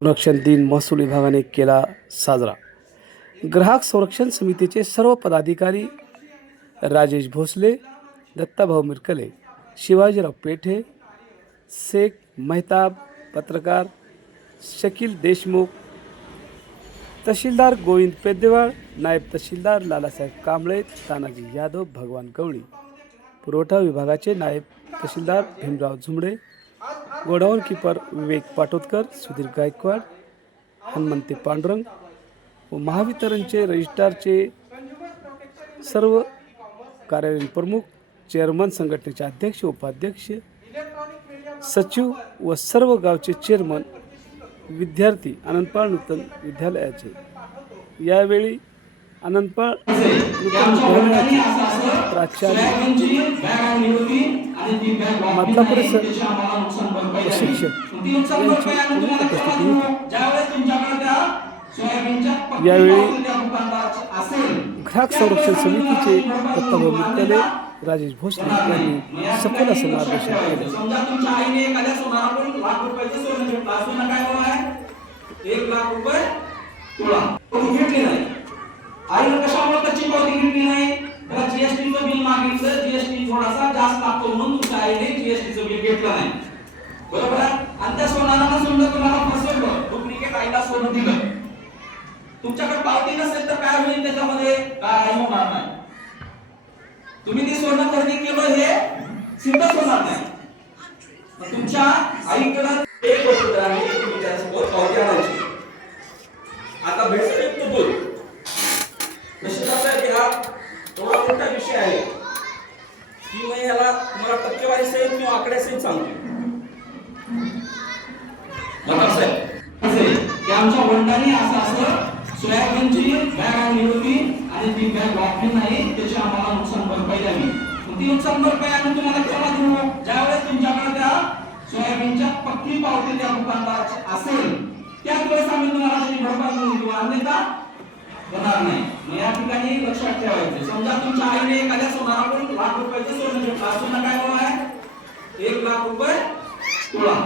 संरक्षण दिन महसूल विभागाने केला साजरा. ग्राहक संरक्षण समितीचे सर्व पदाधिकारी राजेश भोसले दत्ताभाऊ मिरकले शिवाजीराव पेठे शेख मेहताब पत्रकार शकील देशमुख तहसीलदार गोविंद पेद्देवाळ नायब तहसीलदार लालासाहेब कांबळे तानाजी यादव भगवान गवळी. पुरवठा विभागाचे नायब तहसीलदार भीमराव झुमडे गोडाऊन किपर विवेक पाटोदकर सुधीर गायकवाड हनुमंते पांडुरंग व महावितरणचे रजिस्ट्रारचे सर्व कार्यालयीन प्रमुख चेअरमन संघटनेचे अध्यक्ष उपाध्यक्ष सचिव व सर्व गावचे चेअरमन विद्यार्थी आनंदपाळ नूतन विद्यालयाचे. यावेळी आनंदपाळ प्राचार्य मातला परिसर शिक्षक यावेळी ग्राहक संरक्षण समितीचे दत्ताभाऊ मित्तले राजेश भोसले यांनी सखोल असं मार्गदर्शन केलं. एक लाख रुपये तुला. तो तू नाही. आईनं कशामुळे त्याची पावती घेतली नाही? त्याला जीएसटीचं बिल मागितलं. जीएसटी थोडासा जास्त लागतो म्हणून तुमच्या आईने जीएसटीचं बिल घेतलं नाही. बरोबर आहे? आणि त्या सोनारानं समजा तुम्हाला फसवलं. डुप्लिकेट आईला सोनं दिलं. तुमच्याकडे पावती नसेल तर काय होईल त्याच्यामध्ये? काय होणार नाही. तुम्ही ते सोनं खरेदी केलं हे सिद्धच होणार नाही. तुमच्या आईकडं एक गोष्ट आहे तुम्ही त्याच्यासोबत पावती आणायची आता भेटत तू बोल कशाचा आहे की हा थोडा मोठा विषय आहे की मी ह्याला तुम्हाला टक्केवारी सहित किंवा आकड्या सहित सांगतो साहेब की आमच्या वडिलांनी असं असं सोयाबीनची बॅग आणली होती आणि ती बॅग वापरली नाही त्याची आम्हाला नुकसान भरपाई द्यावी. ती नुकसान भरपाई आम्ही तुम्हाला केव्हा देऊ? ज्यावेळेस तुमच्याकडे त्या सोयाबीनच्या पक्की पावती त्या दुकानदाराची असेल त्याच वेळेस आम्ही तुम्हाला त्याची भरपाई देऊ. किंवा अन्यथा होणार नाही. या ठिकाणी लक्षात ठेवायचं. समजा तुमच्या आईने एखाद्या सोनाराकडून लाख रुपयाचे सोनं घेतलं